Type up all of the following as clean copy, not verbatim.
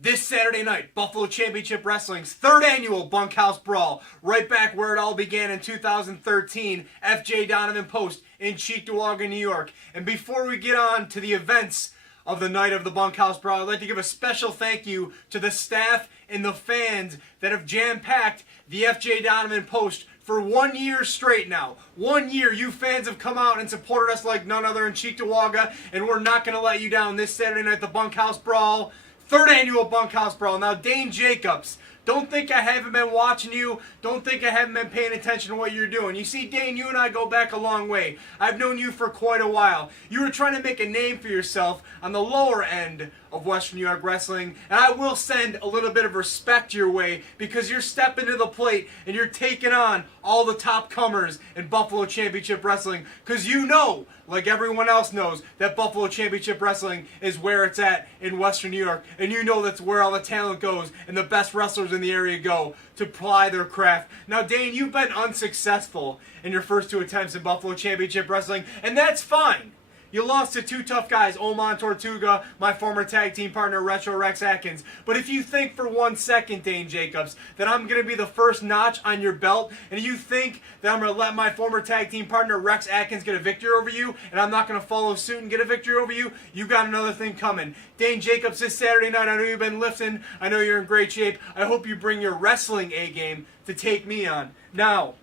This Saturday night, Buffalo Championship Wrestling's third annual Bunkhouse Brawl, right back where it all began in 2013, FJ Donovan Post in Cheektowaga, New York. And before we get on to the events of the night of the Bunkhouse Brawl, I'd like to give a special thank you to the staff and the fans that have jam-packed the FJ Donovan Post for 1 year straight now. 1 year, you fans have come out and supported us like none other in Cheektowaga, and we're not going to let you down this Saturday night, the Bunkhouse Brawl. Third annual Bunkhouse Brawl. Now, Dain Jacobs, don't think I haven't been watching you. Don't think I haven't been paying attention to what you're doing. You see, Dain, you and I go back a long way. I've known you for quite a while. You were trying to make a name for yourself on the lower end of Western New York wrestling, and I will send a little bit of respect your way because you're stepping to the plate and you're taking on all the top comers in Buffalo Championship Wrestling because you know, like everyone else knows, that Buffalo Championship Wrestling is where it's at in Western New York, and you know that's where all the talent goes and the best wrestlers in the area go to ply their craft. Now, Dain, you've been unsuccessful in your first two attempts in Buffalo Championship Wrestling, and that's fine. You lost to two tough guys, Oman Tortuga, my former tag team partner, Retro Rex Atkins. But if you think for 1 second, Dain Jacobs, that I'm going to be the first notch on your belt, and you think that I'm going to let my former tag team partner, Rex Atkins, get a victory over you, and I'm not going to follow suit and get a victory over you, you got another thing coming. Dain Jacobs, this Saturday night, I know you've been lifting. I know you're in great shape. I hope you bring your wrestling A-game to take me on. Now,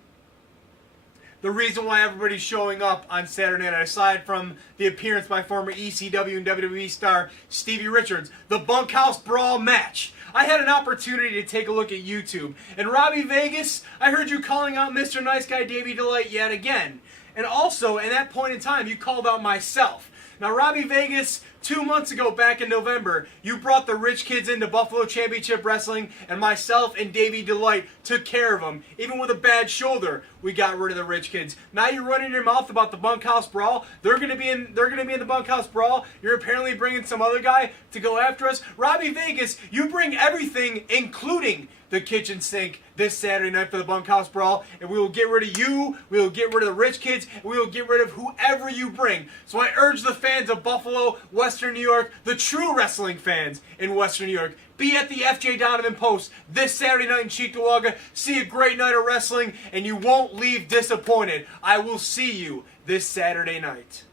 the reason why everybody's showing up on Saturday night, aside from the appearance by former ECW and WWE star Stevie Richards, the Bunkhouse Brawl match. I had an opportunity to take a look at YouTube, and Robbie Vegas, I heard you calling out Mr. Nice Guy Davey Delight yet again. And also, in that point in time, you called out myself. Now, Robbie Vegas, 2 months ago, back in November, you brought the rich kids into Buffalo Championship Wrestling, and myself and Davey Delight took care of them. Even with a bad shoulder, we got rid of the rich kids. Now you're running your mouth about the Bunkhouse Brawl. They're gonna be in the Bunkhouse Brawl. You're apparently bringing some other guy to go after us. Robbie Vegas, you bring everything, including the kitchen sink, this Saturday night for the Bunkhouse Brawl, and we will get rid of you, we will get rid of the rich kids, and we will get rid of whoever you bring. So I urge the fans of Buffalo, Western New York, the true wrestling fans in Western New York, be at the FJ Donovan Post this Saturday night in Cheektowaga, see a great night of wrestling, and you won't leave disappointed. I will see you this Saturday night.